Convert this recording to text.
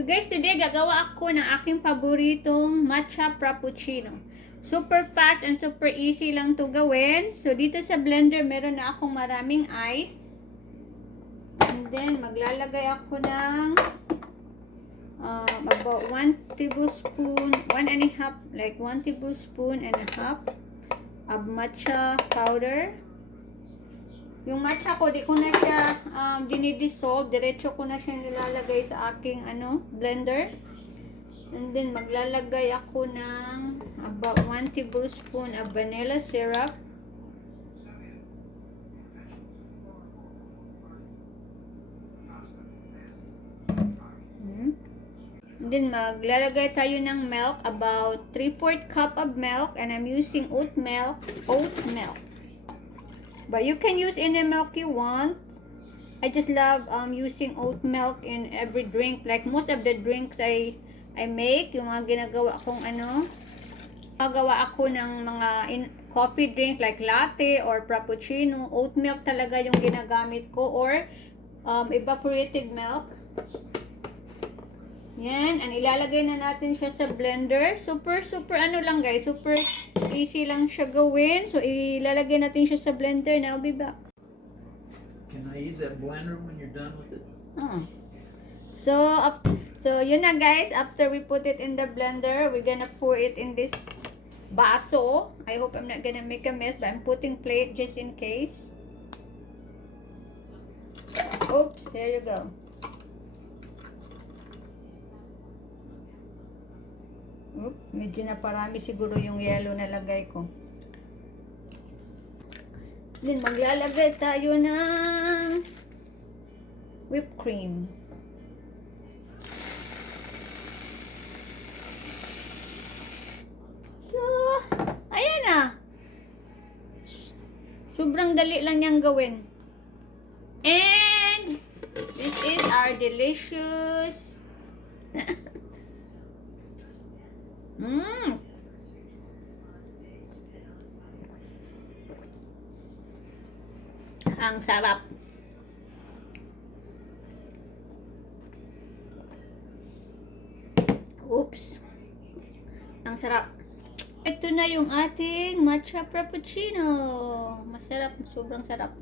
So guys, today gagawa ako ng aking paboritong matcha frappuccino. Super fast and super easy lang to gawin. So dito sa blender, meron na akong maraming ice. And then, maglalagay ako ng about 1 tablespoon, 1 tablespoon and a half of matcha powder. Yung matcha ko, di ko na siya dinidissolve. Diretso ko na siya nilalagay sa aking blender. And then, maglalagay ako ng about 1 tablespoon of vanilla syrup. And then, maglalagay tayo ng milk. About 3/4 cup of milk. And I'm using oat milk. But you can use any milk you want. I just love using oat milk in every drink. Like most of the drinks I make, yung mga ginagawa kong magawa ako ng mga coffee drink like latte or frappuccino. Oat milk talaga yung ginagamit ko or evaporated milk. Yan, and ilalagay na natin siya sa blender. Super lang guys, super easy lang siya gawin. So ilalagay natin siya sa blender and I'll be back. Can I use that blender when you're done with it? So yun na guys, after we put it in the blender, we're gonna pour it in this baso. I hope I'm not gonna make a mess, but I'm putting plate just in case. Oops, there you go. Oops, medyo na parami siguro yung yellow na lagay ko. Then maglalagay tayo ng whipped cream. So, ayan na. Sobrang dali lang niyang gawin. And this is our delicious Ang sarap. Oops. Ang sarap. Ito na yung ating matcha frappuccino. Masarap, sobrang sarap.